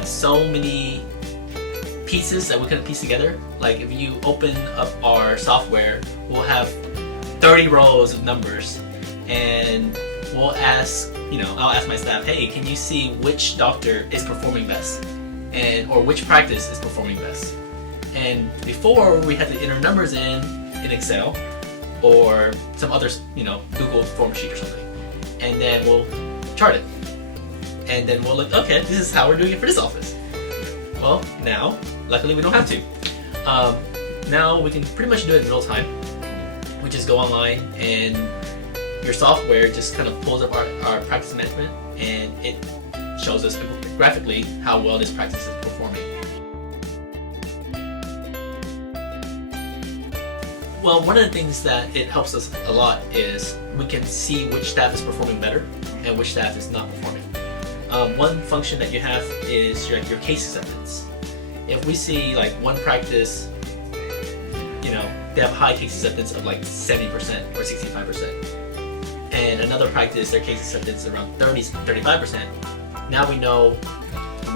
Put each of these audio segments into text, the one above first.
had so many pieces that we couldn't piece together. Like if you open up our software, we'll have 30 rows of numbers, and we'll ask, I'll ask my staff, hey, can you see which doctor is performing best, or which practice is performing best? And before, we had to enter numbers in Excel or some other, Google form sheet or something, and then we'll chart it, and then we'll look, okay, this is how we're doing it for this office. Well, now, luckily we don't have to. Now we can pretty much do it in real time. We just go online and your software just kind of pulls up our practice management, and it shows us graphically how well this practice is performing. Well, one of the things that it helps us a lot is we can see which staff is performing better and which staff is not performing. One function that you have is your case acceptance. If we see like one practice, they have high case acceptance of like 70% or 65%, and another practice, their case acceptance is around 35%. Now we know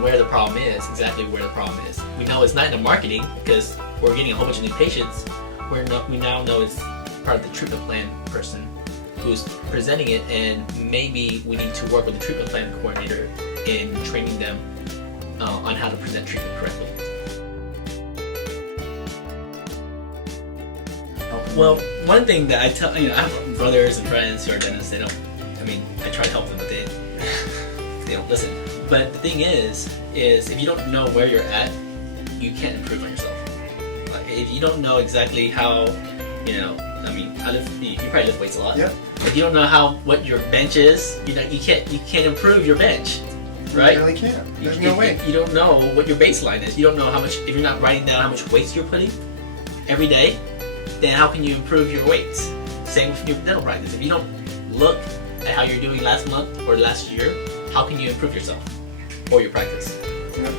where the problem is, exactly where the problem is. We know it's not in the marketing because we're getting a whole bunch of new patients. We now know it's part of the treatment plan person who's presenting it, and maybe we need to work with the treatment plan coordinator in training them on how to present treatment correctly. Well, one thing that I tell, I have brothers and friends who are dentists. I try to help them, but they don't listen. But the thing is if you don't know where you're at, you can't improve on yourself. Like, if you don't know exactly how, you probably lift weights a lot. Yeah. If you don't know what your bench is, you can't improve your bench, right? You really can't. There's no way. You don't know what your baseline is. You don't know how much. If you're not writing down how much weights you're putting every day, then how can you improve your weights? Same with your dental practice. If you don't look at how you're doing last month or last year, how can you improve yourself or your practice? Yeah.